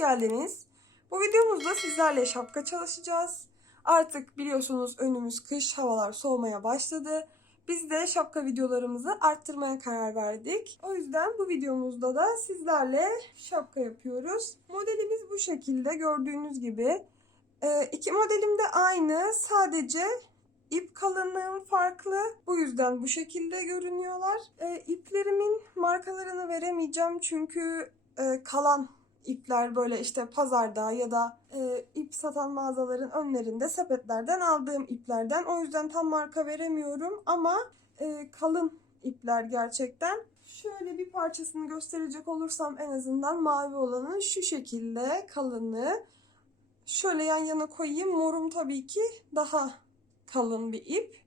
Geldiniz. Bu videomuzda sizlerle şapka çalışacağız. Artık biliyorsunuz önümüz kış, havalar soğumaya başladı. Biz de şapka videolarımızı arttırmaya karar verdik. O yüzden bu videomuzda da sizlerle şapka yapıyoruz. Modelimiz bu şekilde gördüğünüz gibi. Ee, iki modelim de aynı, sadece ip kalınlığım farklı. Bu yüzden bu şekilde görünüyorlar. Ee, iplerimin markalarını veremeyeceğim çünkü e, kalan ipler böyle işte pazarda ya da e, ip satan mağazaların önlerinde sepetlerden aldığım iplerden. O yüzden tam marka veremiyorum ama e, kalın ipler gerçekten. Şöyle bir parçasını gösterecek olursam en azından mavi olanın şu şekilde kalınlığı. Şöyle yan yana koyayım. Morum tabii ki daha kalın bir ip.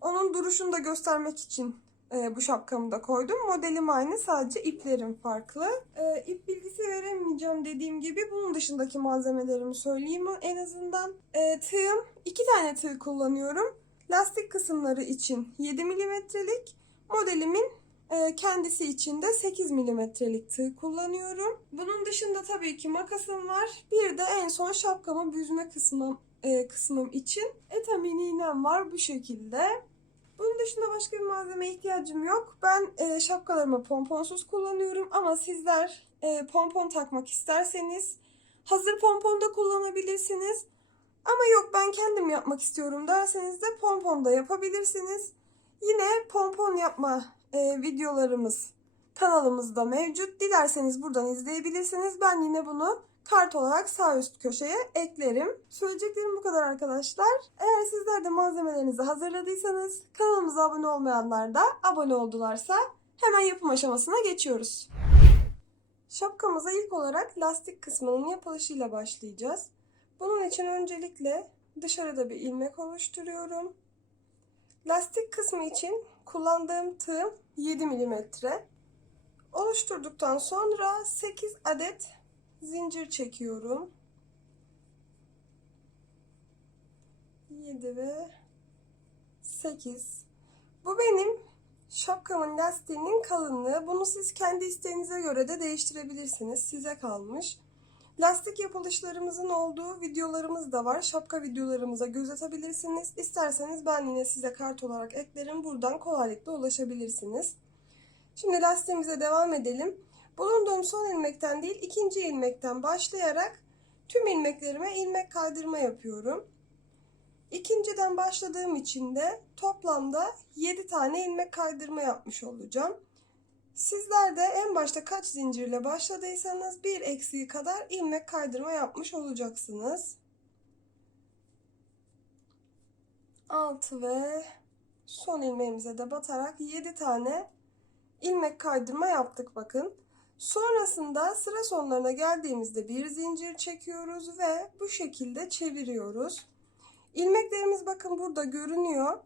Onun duruşunu da göstermek için e, bu şapkamı da koydum. Modelim aynı sadece iplerim farklı. E, ip bilgisi veremeyeceğim dediğim gibi bunun dışındaki malzemelerimi söyleyeyim en azından. E, tığım iki tane tığ kullanıyorum. Lastik kısımları için 7 milimetrelik modelimin e, kendisi için de 8 milimetrelik tığ kullanıyorum. Bunun dışında tabii ki makasım var. Bir de en son şapkamı büzme kısmım, e, kısmım için etamin iğnem var bu şekilde. Bunun dışında başka bir malzeme ihtiyacım yok. Ben e, şapkalarımı pomponsuz kullanıyorum ama sizler e, pompon takmak isterseniz hazır pompon da kullanabilirsiniz. Ama yok ben kendim yapmak istiyorum derseniz de pompon da yapabilirsiniz. Yine pompon yapma e, videolarımız kanalımızda mevcut. Dilerseniz buradan izleyebilirsiniz. Ben yine bunu kart olarak sağ üst köşeye eklerim. Söyleyeceklerim bu kadar arkadaşlar. Eğer sizler de malzemelerinizi hazırladıysanız kanalımıza abone olmayanlar da abone oldularsa hemen yapım aşamasına geçiyoruz. Şapkamıza ilk olarak lastik kısmının yapılışıyla başlayacağız. Bunun için öncelikle dışarıda bir ilmek oluşturuyorum. Lastik kısmı için kullandığım tığım 7 mm. Oluşturduktan sonra 8 adet zincir çekiyorum. 7 ve 8. Bu benim şapkamın lastiğinin kalınlığı. Bunu siz kendi isteğinize göre de değiştirebilirsiniz. Size kalmış. Lastik yapılışlarımızın olduğu videolarımız da var. Şapka videolarımıza göz atabilirsiniz. İsterseniz ben yine size kart olarak eklerim. Buradan kolaylıkla ulaşabilirsiniz. Şimdi lastiğimize devam edelim. Bulunduğum son ilmekten değil ikinci ilmekten başlayarak tüm ilmeklerime ilmek kaydırma yapıyorum. İkinciden başladığım için de toplamda 7 tane ilmek kaydırma yapmış olacağım. Sizler de en başta kaç zincirle başladıysanız bir eksiği kadar ilmek kaydırma yapmış olacaksınız. 6 ve son ilmeğimize de batarak 7 tane ilmek kaydırma yaptık bakın. Sonrasında sıra sonlarına geldiğimizde bir zincir çekiyoruz ve bu şekilde çeviriyoruz. İlmeklerimiz bakın burada görünüyor.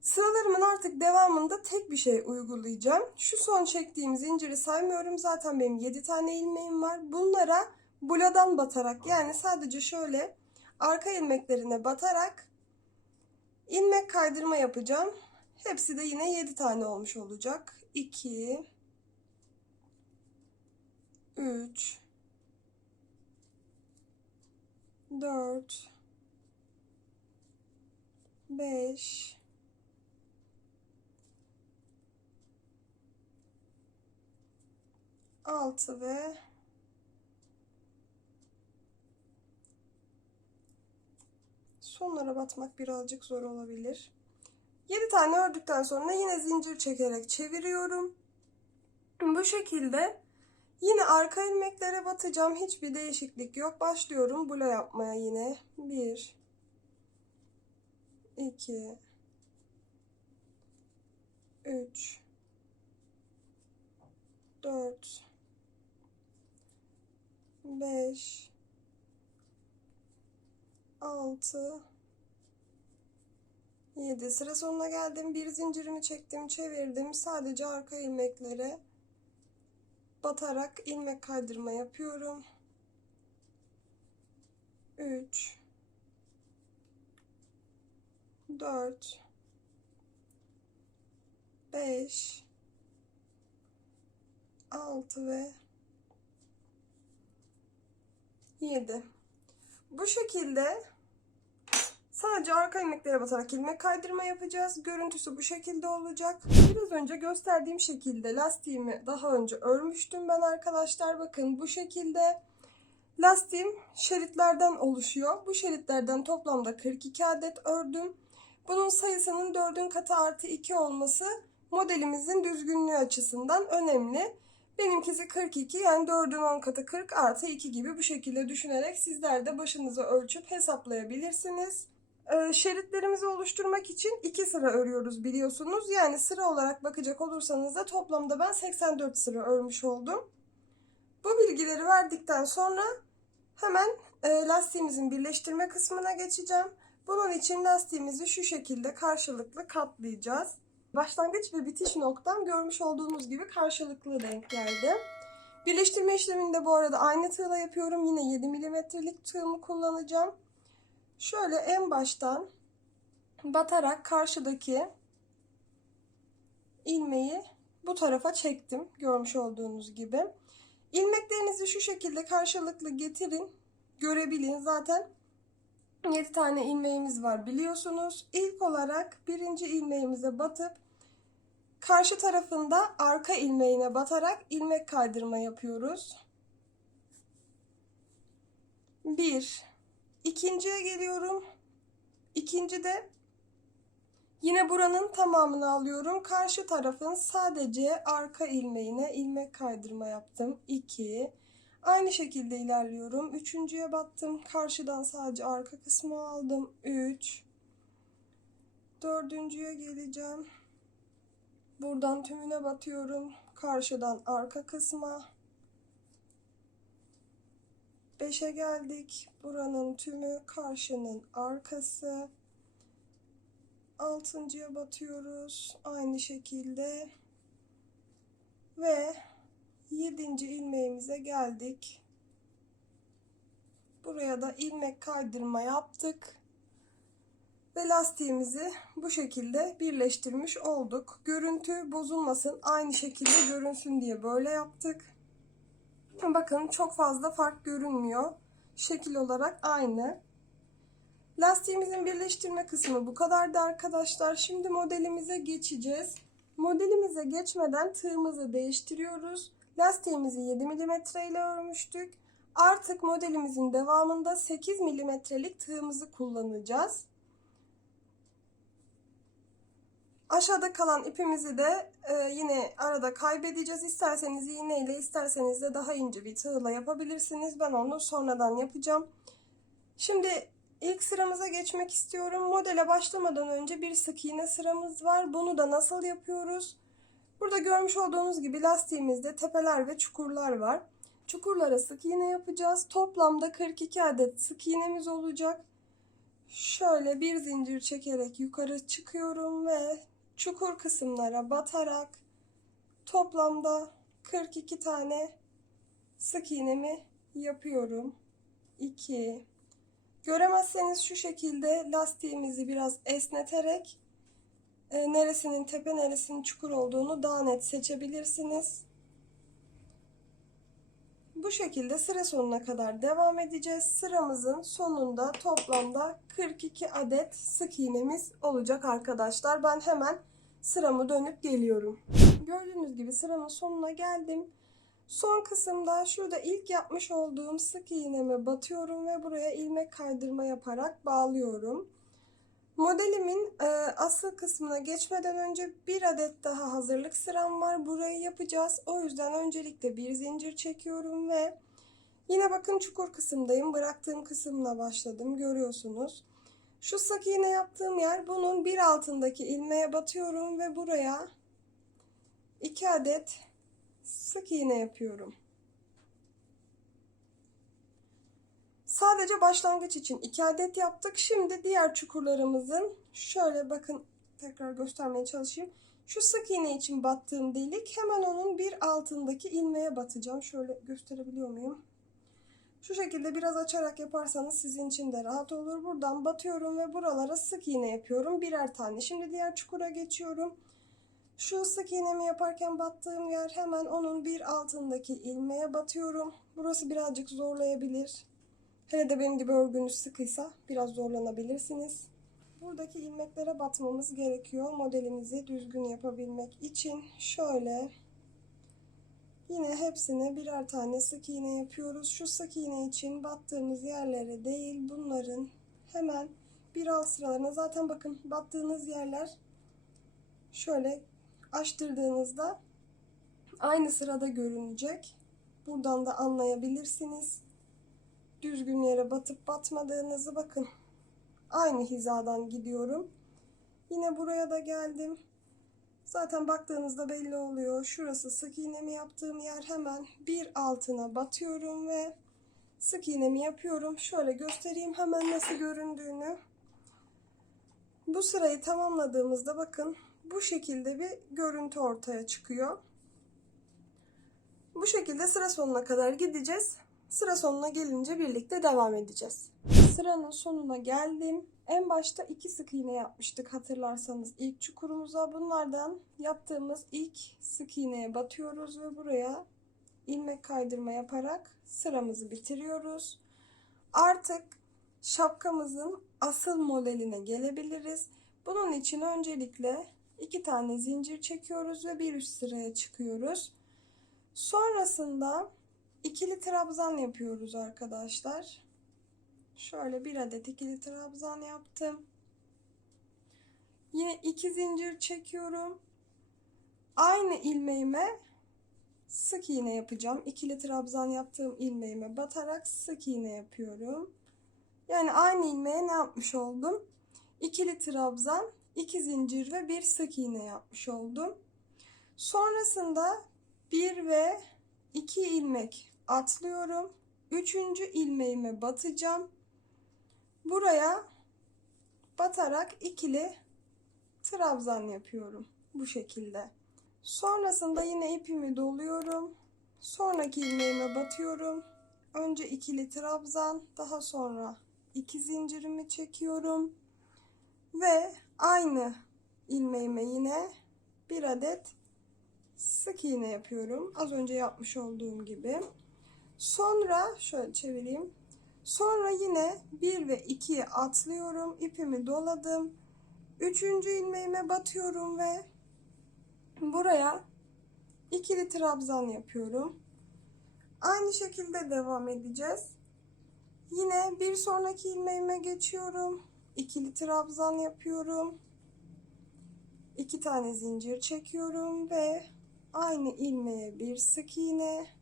Sıralarımın artık devamında tek bir şey uygulayacağım. Şu son çektiğim zinciri saymıyorum. Zaten benim 7 tane ilmeğim var. Bunlara buladan batarak yani sadece şöyle arka ilmeklerine batarak ilmek kaydırma yapacağım. Hepsi de yine 7 tane olmuş olacak. 2 3 4 5 6 ve sonlara batmak birazcık zor olabilir. 7 tane ördükten sonra yine zincir çekerek çeviriyorum. Bu şekilde yine arka ilmeklere batacağım. Hiçbir değişiklik yok. Başlıyorum bula yapmaya yine. 1 2 3 4 5 6 7 sıra sonuna geldim. Bir zincirimi çektim, çevirdim. Sadece arka ilmeklere batarak ilmek kaydırma yapıyorum. 3 4 5 6 ve 7 bu şekilde sadece arka ilmeklere basarak ilmek kaydırma yapacağız. Görüntüsü bu şekilde olacak. Biraz önce gösterdiğim şekilde lastiğimi daha önce örmüştüm ben arkadaşlar. Bakın bu şekilde lastiğim şeritlerden oluşuyor. Bu şeritlerden toplamda 42 adet ördüm. Bunun sayısının 4'ün katı artı 2 olması modelimizin düzgünlüğü açısından önemli. Benimkisi 42 yani 4'ün 10 katı 40 artı 2 gibi bu şekilde düşünerek sizler de başınıza ölçüp hesaplayabilirsiniz. Ee, şeritlerimizi oluşturmak için 2 sıra örüyoruz biliyorsunuz. Yani sıra olarak bakacak olursanız da toplamda ben 84 sıra örmüş oldum. Bu bilgileri verdikten sonra hemen e, lastiğimizin birleştirme kısmına geçeceğim. Bunun için lastiğimizi şu şekilde karşılıklı katlayacağız. Başlangıç ve bitiş noktam görmüş olduğunuz gibi karşılıklı denklerde. Birleştirme işleminde bu arada aynı tığla yapıyorum. Yine 7 milimetrelik tığımı kullanacağım. Şöyle en baştan batarak karşıdaki ilmeği bu tarafa çektim. Görmüş olduğunuz gibi. İlmeklerinizi şu şekilde karşılıklı getirin. Görebilin. Zaten 7 tane ilmeğimiz var biliyorsunuz. İlk olarak birinci ilmeğimize batıp karşı tarafında arka ilmeğine batarak ilmek kaydırma yapıyoruz. 1 İkinciye geliyorum. İkinci de yine buranın tamamını alıyorum. Karşı tarafın sadece arka ilmeğine ilmek kaydırma yaptım. 2 Aynı şekilde ilerliyorum. Üçüncüye battım. Karşıdan sadece arka kısmı aldım. 3 Dördüncüye geleceğim. Buradan tümüne batıyorum. Karşıdan arka kısma. 5'e geldik. Buranın tümü karşının arkası. Altıncıya batıyoruz. Aynı şekilde. Ve yedinci ilmeğimize geldik. Buraya da ilmek kaydırma yaptık. Ve lastiğimizi bu şekilde birleştirmiş olduk. Görüntü bozulmasın, aynı şekilde görünsün diye böyle yaptık. Bakın çok fazla fark görünmüyor. Şekil olarak aynı. Lastiğimizin birleştirme kısmı bu kadardı arkadaşlar. Şimdi modelimize geçeceğiz. Modelimize geçmeden tığımızı değiştiriyoruz. Lastiğimizi 7 mm ile örmüştük. Artık modelimizin devamında 8 mm'lik tığımızı kullanacağız. Aşağıda kalan ipimizi de e, yine arada kaybedeceğiz. İsterseniz iğneyle isterseniz de daha ince bir tığla yapabilirsiniz. Ben onu sonradan yapacağım. Şimdi ilk sıramıza geçmek istiyorum. Modele başlamadan önce bir sık iğne sıramız var. Bunu da nasıl yapıyoruz? Burada görmüş olduğunuz gibi lastiğimizde tepeler ve çukurlar var. Çukurlara sık iğne yapacağız. Toplamda 42 adet sık iğnemiz olacak. Şöyle bir zincir çekerek yukarı çıkıyorum ve çukur kısımlara batarak toplamda 42 tane sık iğnemi yapıyorum. 2 Göremezseniz şu şekilde lastiğimizi biraz esneterek e, neresinin tepe neresinin çukur olduğunu daha net seçebilirsiniz. Bu şekilde sıra sonuna kadar devam edeceğiz. Sıramızın sonunda toplamda 42 adet sık iğnemiz olacak arkadaşlar. Ben hemen sıramı dönüp geliyorum. Gördüğünüz gibi sıramın sonuna geldim. Son kısımda şurada ilk yapmış olduğum sık iğneme batıyorum ve buraya ilmek kaydırma yaparak bağlıyorum. Modelimin e, asıl kısmına geçmeden önce bir adet daha hazırlık sıram var. Burayı yapacağız. O yüzden öncelikle bir zincir çekiyorum ve yine bakın çukur kısımdayım. Bıraktığım kısımla başladım. Görüyorsunuz. Şu sık iğne yaptığım yer bunun bir altındaki ilmeğe batıyorum ve buraya iki adet sık iğne yapıyorum. Sadece başlangıç için 2 adet yaptık. Şimdi diğer çukurlarımızın şöyle bakın tekrar göstermeye çalışayım. Şu sık iğne için battığım delik hemen onun bir altındaki ilmeğe batacağım. Şöyle gösterebiliyor muyum? Şu şekilde biraz açarak yaparsanız sizin için de rahat olur. Buradan batıyorum ve buralara sık iğne yapıyorum. Birer tane. Şimdi diğer çukura geçiyorum. Şu sık iğnemi yaparken battığım yer hemen onun bir altındaki ilmeğe batıyorum. Burası birazcık zorlayabilir. Hele de benim gibi örgünüz sıkıysa biraz zorlanabilirsiniz. Buradaki ilmeklere batmamız gerekiyor modelimizi düzgün yapabilmek için. Şöyle yine hepsine birer tane sık iğne yapıyoruz. Şu sık iğne için battığımız yerlere değil bunların hemen bir alt sıralarına zaten bakın battığınız yerler şöyle açtırdığınızda aynı sırada görünecek. Buradan da anlayabilirsiniz. Düzgün yere batıp batmadığınızı bakın. Aynı hizadan gidiyorum. Yine buraya da geldim. Zaten baktığınızda belli oluyor. Şurası sık iğnemi yaptığım yer hemen bir altına batıyorum ve sık iğnemi yapıyorum. Şöyle göstereyim hemen nasıl göründüğünü. Bu sırayı tamamladığımızda bakın bu şekilde bir görüntü ortaya çıkıyor. Bu şekilde sıra sonuna kadar gideceğiz. Sıra sonuna gelince birlikte devam edeceğiz. Sıranın sonuna geldim. En başta iki sık iğne yapmıştık hatırlarsanız ilk çukurumuza. Bunlardan yaptığımız ilk sık iğneye batıyoruz ve buraya ilmek kaydırma yaparak sıramızı bitiriyoruz. Artık şapkamızın asıl modeline gelebiliriz. Bunun için öncelikle iki tane zincir çekiyoruz ve bir üst sıraya çıkıyoruz. Sonrasında ikili trabzan yapıyoruz arkadaşlar. Şöyle bir adet ikili trabzan yaptım. Yine iki zincir çekiyorum. Aynı ilmeğime sık iğne yapacağım. İkili trabzan yaptığım ilmeğime batarak sık iğne yapıyorum. Yani aynı ilmeğe ne yapmış oldum? İkili trabzan, iki zincir ve bir sık iğne yapmış oldum. Sonrasında bir ve iki ilmek atlıyorum. Üçüncü ilmeğime batacağım. Buraya batarak ikili trabzan yapıyorum. Bu şekilde. Sonrasında yine ipimi doluyorum. Sonraki ilmeğime batıyorum. Önce ikili trabzan, daha sonra iki zincirimi çekiyorum. Ve aynı ilmeğime yine bir adet sık iğne yapıyorum. Az önce yapmış olduğum gibi. Sonra şöyle çevireyim. Sonra yine 1 ve 2'ye atlıyorum. İpimi doladım. Üçüncü ilmeğime batıyorum ve buraya ikili trabzan yapıyorum. Aynı şekilde devam edeceğiz. Yine bir sonraki ilmeğime geçiyorum. İkili trabzan yapıyorum. İki tane zincir çekiyorum ve aynı ilmeğe bir sık iğne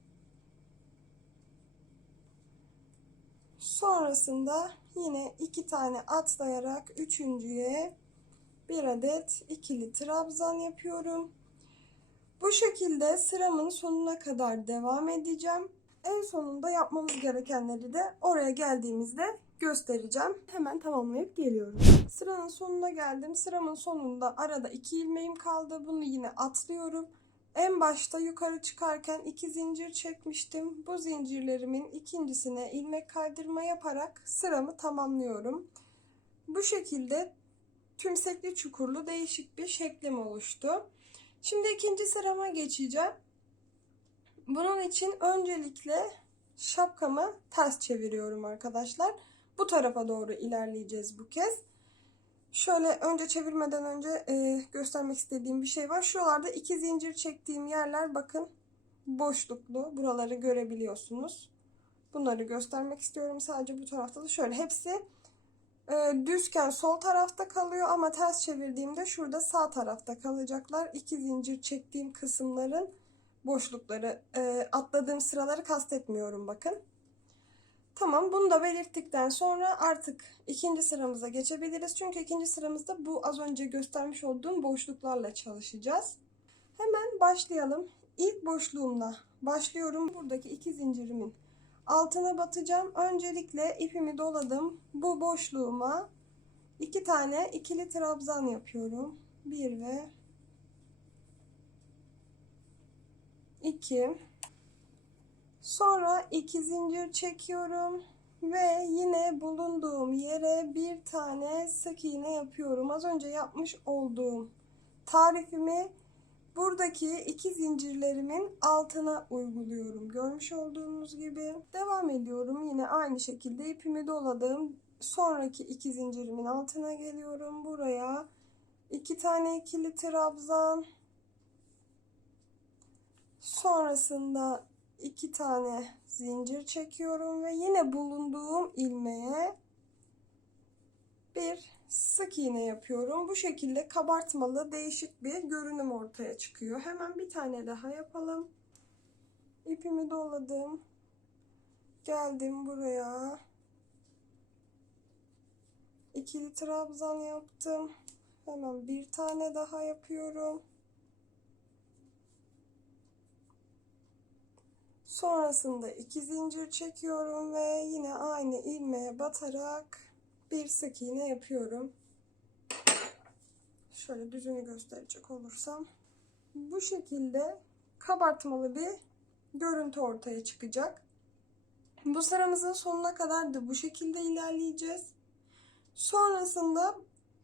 sonrasında yine iki tane atlayarak üçüncüye bir adet ikili trabzan yapıyorum bu şekilde sıramın sonuna kadar devam edeceğim en sonunda yapmamız gerekenleri de oraya geldiğimizde göstereceğim. Hemen tamamlayıp geliyorum. Sıranın sonuna geldim. Sıramın sonunda arada iki ilmeğim kaldı. Bunu yine atlıyorum. En başta yukarı çıkarken iki zincir çekmiştim. Bu zincirlerimin ikincisine ilmek kaydırma yaparak sıramı tamamlıyorum. Bu şekilde tümsekli çukurlu değişik bir şeklim oluştu. Şimdi ikinci sırama geçeceğim. Bunun için öncelikle şapkamı ters çeviriyorum arkadaşlar. Bu tarafa doğru ilerleyeceğiz bu kez. Şöyle önce çevirmeden önce e, göstermek istediğim bir şey var. Şuralarda iki zincir çektiğim yerler bakın boşluklu. Buraları görebiliyorsunuz. Bunları göstermek istiyorum. Sadece bu tarafta da şöyle hepsi e, düzken sol tarafta kalıyor ama ters çevirdiğimde şurada sağ tarafta kalacaklar. İki zincir çektiğim kısımların boşlukları e, atladığım sıraları kastetmiyorum bakın. Tamam bunu da belirttikten sonra artık ikinci sıramıza geçebiliriz. Çünkü ikinci sıramızda bu az önce göstermiş olduğum boşluklarla çalışacağız. Hemen başlayalım. İlk boşluğumla başlıyorum. Buradaki iki zincirimin altına batacağım. Öncelikle ipimi doladım. Bu boşluğuma iki tane ikili trabzan yapıyorum. Bir ve iki. Sonra iki zincir çekiyorum ve yine bulunduğum yere bir tane sık iğne yapıyorum. Az önce yapmış olduğum tarifimi buradaki iki zincirlerimin altına uyguluyorum. Görmüş olduğunuz gibi. Devam ediyorum. Yine aynı şekilde ipimi doladım. Sonraki iki zincirimin altına geliyorum. Buraya iki tane ikili trabzan. Sonrasında iki tane zincir çekiyorum ve yine bulunduğum ilmeğe bir sık iğne yapıyorum. Bu şekilde kabartmalı değişik bir görünüm ortaya çıkıyor. Hemen bir tane daha yapalım. İpimi doladım. Geldim buraya. İkili trabzan yaptım. Hemen bir tane daha yapıyorum. Sonrasında iki zincir çekiyorum ve yine aynı ilmeğe batarak bir sık iğne yapıyorum. Şöyle düzünü gösterecek olursam. Bu şekilde kabartmalı bir görüntü ortaya çıkacak. Bu sıramızın sonuna kadar da bu şekilde ilerleyeceğiz. Sonrasında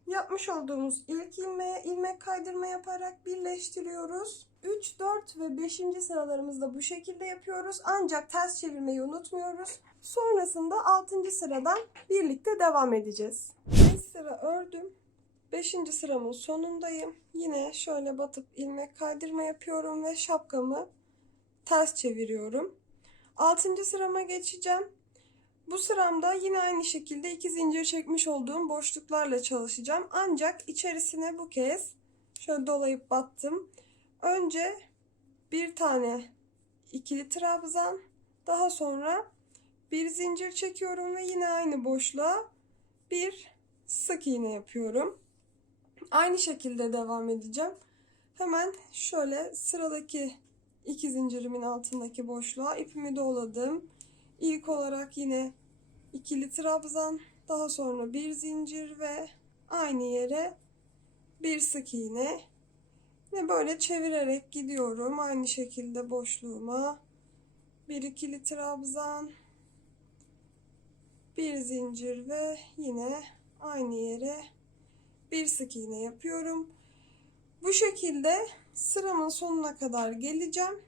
yapmış olduğumuz ilk ilmeğe ilmek kaydırma yaparak birleştiriyoruz. 3, 4 ve 5. sıralarımızda bu şekilde yapıyoruz. Ancak ters çevirmeyi unutmuyoruz. Sonrasında 6. sıradan birlikte devam edeceğiz. 5 sıra ördüm. 5. sıramın sonundayım. Yine şöyle batıp ilmek kaydırma yapıyorum ve şapkamı ters çeviriyorum. 6. sırama geçeceğim. Bu sıramda yine aynı şekilde iki zincir çekmiş olduğum boşluklarla çalışacağım. Ancak içerisine bu kez şöyle dolayıp battım. Önce bir tane ikili trabzan, daha sonra bir zincir çekiyorum ve yine aynı boşluğa bir sık iğne yapıyorum. Aynı şekilde devam edeceğim. Hemen şöyle sıradaki iki zincirimin altındaki boşluğa ipimi doladım. İlk olarak yine ikili trabzan, daha sonra bir zincir ve aynı yere bir sık iğne. Yine böyle çevirerek gidiyorum. Aynı şekilde boşluğuma bir ikili trabzan, bir zincir ve yine aynı yere bir sık iğne yapıyorum. Bu şekilde sıramın sonuna kadar geleceğim.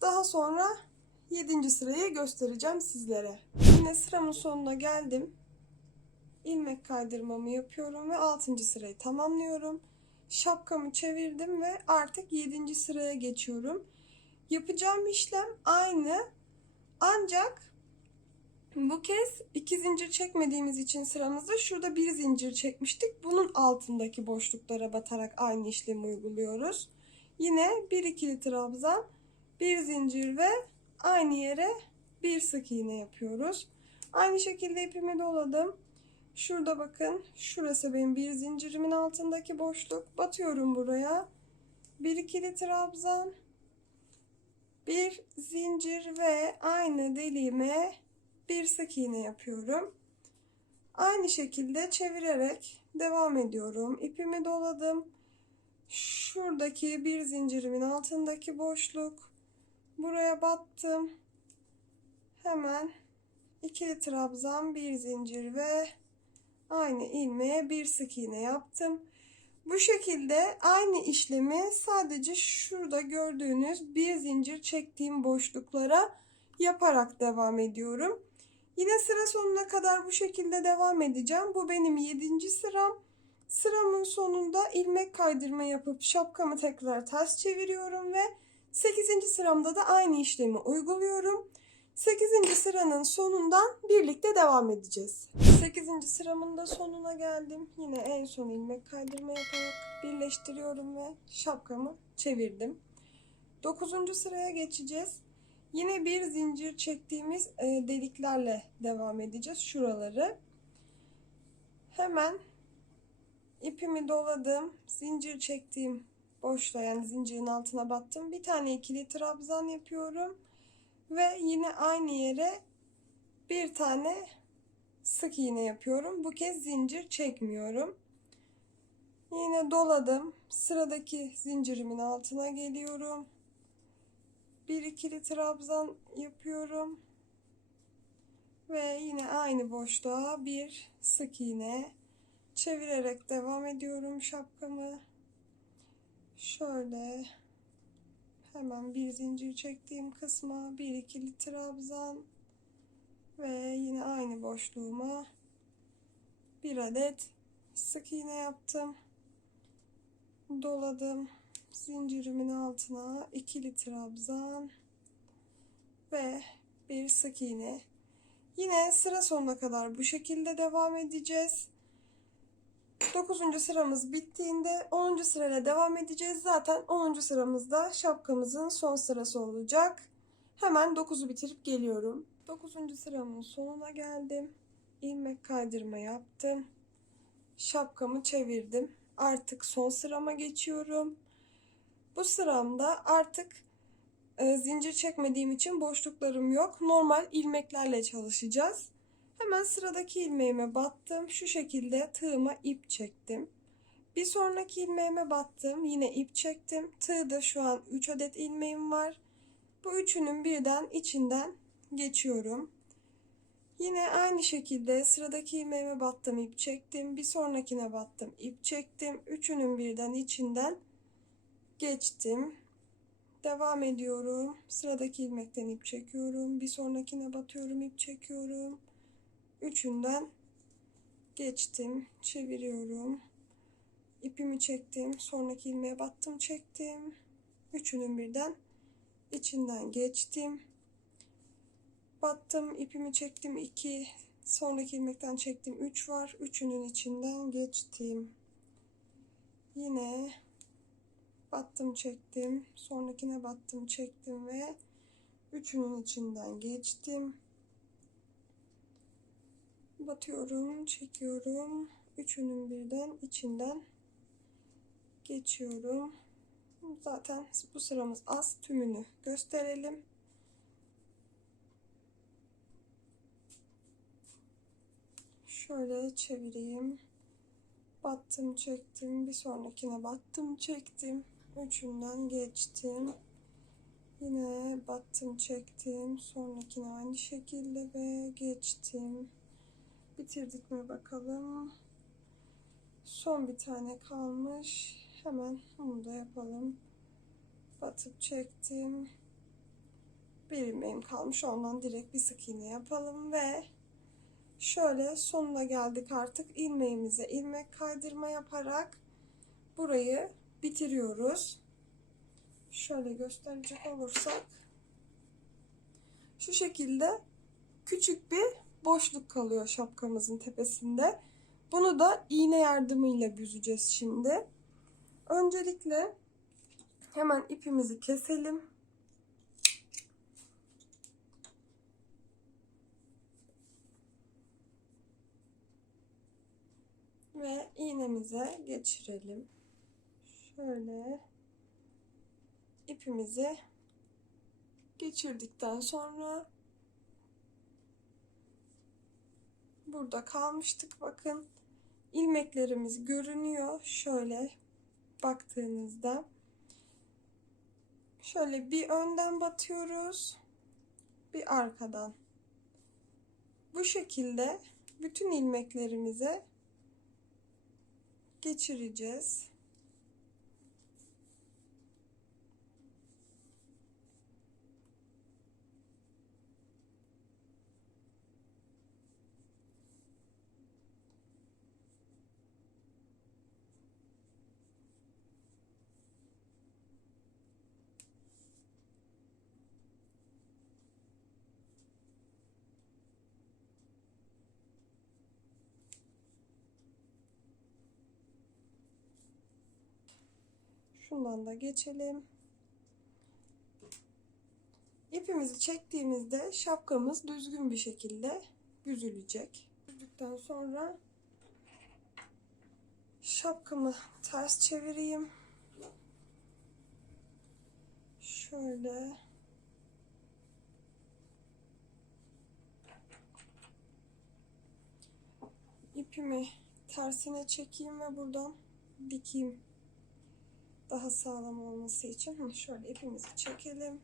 Daha sonra 7. sırayı göstereceğim sizlere. Yine sıramın sonuna geldim. İlmek kaydırmamı yapıyorum ve 6. sırayı tamamlıyorum. Şapkamı çevirdim ve artık 7. sıraya geçiyorum. Yapacağım işlem aynı. Ancak bu kez iki zincir çekmediğimiz için sıramızda şurada bir zincir çekmiştik. Bunun altındaki boşluklara batarak aynı işlemi uyguluyoruz. Yine bir ikili trabzan, bir zincir ve aynı yere bir sık iğne yapıyoruz. Aynı şekilde ipimi doladım. Şurada bakın. Şurası benim bir zincirimin altındaki boşluk. Batıyorum buraya. Bir ikili trabzan. Bir zincir ve aynı deliğime bir sık iğne yapıyorum. Aynı şekilde çevirerek devam ediyorum. İpimi doladım. Şuradaki bir zincirimin altındaki boşluk. Buraya battım. Hemen ikili trabzan, bir zincir ve aynı ilmeğe bir sık iğne yaptım. Bu şekilde aynı işlemi sadece şurada gördüğünüz bir zincir çektiğim boşluklara yaparak devam ediyorum. Yine sıra sonuna kadar bu şekilde devam edeceğim. Bu benim 7. sıram. Sıramın sonunda ilmek kaydırma yapıp şapkamı tekrar ters çeviriyorum ve 8. sıramda da aynı işlemi uyguluyorum. 8. sıranın sonundan birlikte devam edeceğiz. 8. sıramın da sonuna geldim. Yine en son ilmek kaydırma yaparak birleştiriyorum ve şapkamı çevirdim. 9. sıraya geçeceğiz. Yine bir zincir çektiğimiz e, deliklerle devam edeceğiz şuraları. Hemen ipimi doladım. Zincir çektiğim boşluğa yani zincirin altına battım. Bir tane ikili trabzan yapıyorum. Ve yine aynı yere bir tane sık iğne yapıyorum. Bu kez zincir çekmiyorum. Yine doladım. Sıradaki zincirimin altına geliyorum. Bir ikili trabzan yapıyorum. Ve yine aynı boşluğa bir sık iğne çevirerek devam ediyorum şapkamı. Şöyle hemen bir zincir çektiğim kısma bir ikili trabzan ve yine aynı boşluğuma bir adet sık iğne yaptım. Doladım. Zincirimin altına ikili trabzan ve bir sık iğne. Yine sıra sonuna kadar bu şekilde devam edeceğiz. 9. sıramız bittiğinde 10. sırayla devam edeceğiz. Zaten 10. sıramızda şapkamızın son sırası olacak. Hemen 9'u bitirip geliyorum. 9. sıramın sonuna geldim. İlmek kaydırma yaptım. Şapkamı çevirdim. Artık son sırama geçiyorum. Bu sıramda artık e, zincir çekmediğim için boşluklarım yok. Normal ilmeklerle çalışacağız. Hemen sıradaki ilmeğime battım. Şu şekilde tığıma ip çektim. Bir sonraki ilmeğime battım. Yine ip çektim. Tığda şu an 3 adet ilmeğim var. Bu üçünün birden içinden geçiyorum. Yine aynı şekilde sıradaki ilmeğime battım, ip çektim. Bir sonrakine battım, ip çektim. Üçünün birden içinden geçtim. Devam ediyorum. Sıradaki ilmekten ip çekiyorum. Bir sonrakine batıyorum, ip çekiyorum. Üçünden geçtim, çeviriyorum. İpimi çektim, sonraki ilmeğe battım, çektim. Üçünün birden içinden geçtim. Battım, ipimi çektim, 2. Sonraki ilmekten çektim, 3 var. Üçünün içinden geçtim. Yine battım, çektim. Sonrakine battım, çektim ve üçünün içinden geçtim. Batıyorum, çekiyorum. Üçünün birden içinden geçiyorum. Zaten bu sıramız az. Tümünü gösterelim. Şöyle çevireyim. Battım, çektim. Bir sonrakine battım, çektim. Üçünden geçtim. Yine battım, çektim. Sonrakine aynı şekilde ve geçtim. Bitirdik mi bakalım. Son bir tane kalmış. Hemen bunu da yapalım. Batıp çektim. Bir ilmeğim kalmış. Ondan direkt bir sık iğne yapalım ve şöyle sonuna geldik artık. ilmeğimize ilmek kaydırma yaparak burayı bitiriyoruz. Şöyle gösterecek olursak şu şekilde küçük bir boşluk kalıyor şapkamızın tepesinde. Bunu da iğne yardımıyla büzeceğiz şimdi. Öncelikle hemen ipimizi keselim. Ve iğnemize geçirelim. Şöyle ipimizi geçirdikten sonra burada kalmıştık. Bakın ilmeklerimiz görünüyor. Şöyle baktığınızda şöyle bir önden batıyoruz bir arkadan. Bu şekilde bütün ilmeklerimize geçireceğiz. Şundan da geçelim. İpimizi çektiğimizde şapkamız düzgün bir şekilde büzülecek. Büzdükten sonra şapkamı ters çevireyim. Şöyle ipimi tersine çekeyim ve buradan dikeyim daha sağlam olması için şöyle ipimizi çekelim.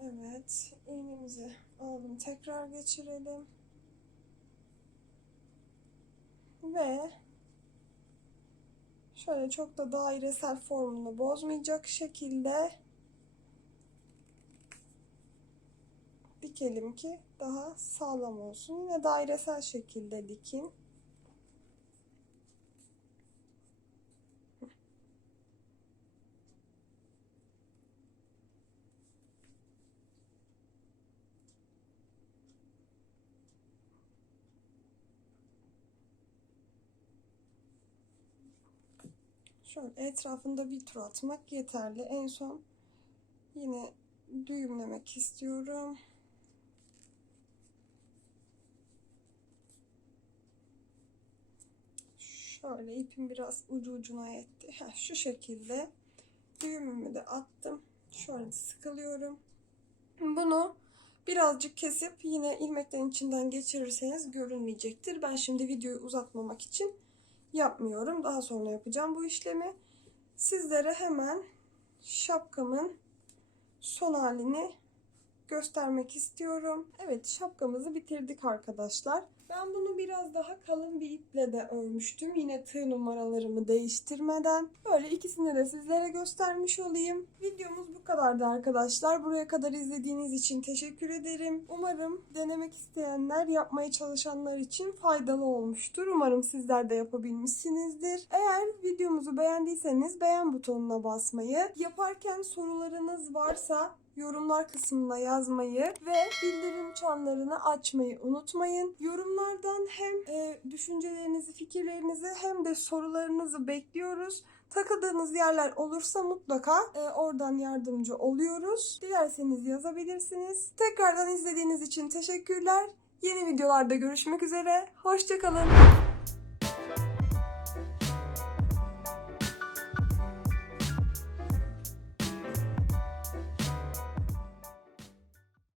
Evet, iğnemizi aldım. Tekrar geçirelim. Ve Şöyle çok da dairesel formunu bozmayacak şekilde dikelim ki daha sağlam olsun. Yine dairesel şekilde dikin. Şöyle etrafında bir tur atmak yeterli. En son yine düğümlemek istiyorum. Şöyle ipim biraz ucu ucuna yetti. Heh, şu şekilde düğümümü de attım. Şöyle sıkılıyorum. Bunu birazcık kesip yine ilmeklerin içinden geçirirseniz görünmeyecektir. Ben şimdi videoyu uzatmamak için yapmıyorum. Daha sonra yapacağım bu işlemi. Sizlere hemen şapkamın son halini göstermek istiyorum. Evet şapkamızı bitirdik arkadaşlar. Ben bunu biraz daha kalın bir iple de örmüştüm. Yine tığ numaralarımı değiştirmeden. Böyle ikisini de sizlere göstermiş olayım. Videomuz bu kadardı arkadaşlar. Buraya kadar izlediğiniz için teşekkür ederim. Umarım denemek isteyenler, yapmaya çalışanlar için faydalı olmuştur. Umarım sizler de yapabilmişsinizdir. Eğer videomuzu beğendiyseniz beğen butonuna basmayı, yaparken sorularınız varsa yorumlar kısmına yazmayı ve bildirim çanlarını açmayı unutmayın. Yorumlardan hem e, düşüncelerinizi, fikirlerinizi hem de sorularınızı bekliyoruz. Takıldığınız yerler olursa mutlaka e, oradan yardımcı oluyoruz. Dilerseniz yazabilirsiniz. Tekrardan izlediğiniz için teşekkürler. Yeni videolarda görüşmek üzere. Hoşçakalın.